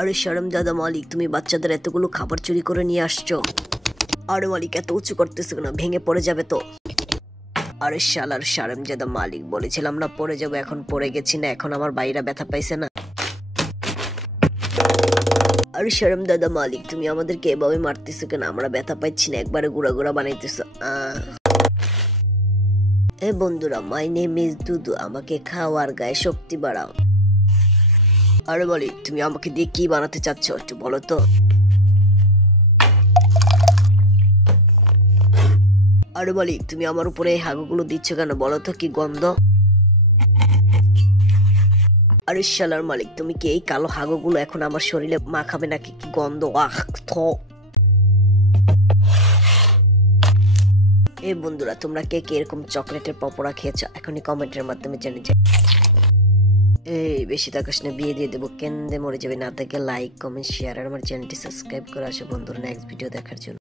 আরে শরম দাদা মালিক, তুমি বাচ্চাদের এতগুলো খাবার চুরি করে নিয়ে আসছো। আরে মালিক, এত উঁচু করতেছো কেন? ভেঙে পড়ে যাবে তো। আরে শালার শরম দাদা মালিক, বলেছিলাম না পড়ে যাবো, এখন পড়ে গেছি না, এখন আমার বাইরা ব্যথা পাইছে না। আরে শরম দাদা মালিক, তুমি আমাদেরকে এভাবে মারতেছো কেন? আমরা ব্যথা পাইছি না, একবারে গুড়া গুড়া বানাইতেছো। এ বন্ধুরা, মাই নেম ইজ দুদু, আমাকে খাও আর গায়ে শক্তি বাড়াও। আরে মালিক, তুমি আমাকে দিয়ে কি বানাতে চাচ্ছ একটু বলো তো। আরে মালিক, তুমি আমার উপরে এই হাগুগুলো দিচ্ছ কেন বলো তো, কি গন্ধ। আরে শালার মালিক, তুমি কি এই কালো হাগুগুলো এখন আমার শরীরে মাখাবে নাকি? কি গন্ধ, আহ থ। এই বন্ধুরা, তোমরা কে কে এরকম চকলেটের পকোড়া খেয়েছো এখনই কমেন্টের মাধ্যমে জানিয়ে যাও। এই বেশি তাকাস না, বিয়ে দিয়ে দেবো, কেন্দে মরে যাবে। না থেকে লাইক কমেন্ট শেয়ার আর আমার চ্যানেলটি সাবস্ক্রাইব করে আসো বন্ধুরা নেক্সট ভিডিও দেখার জন্য।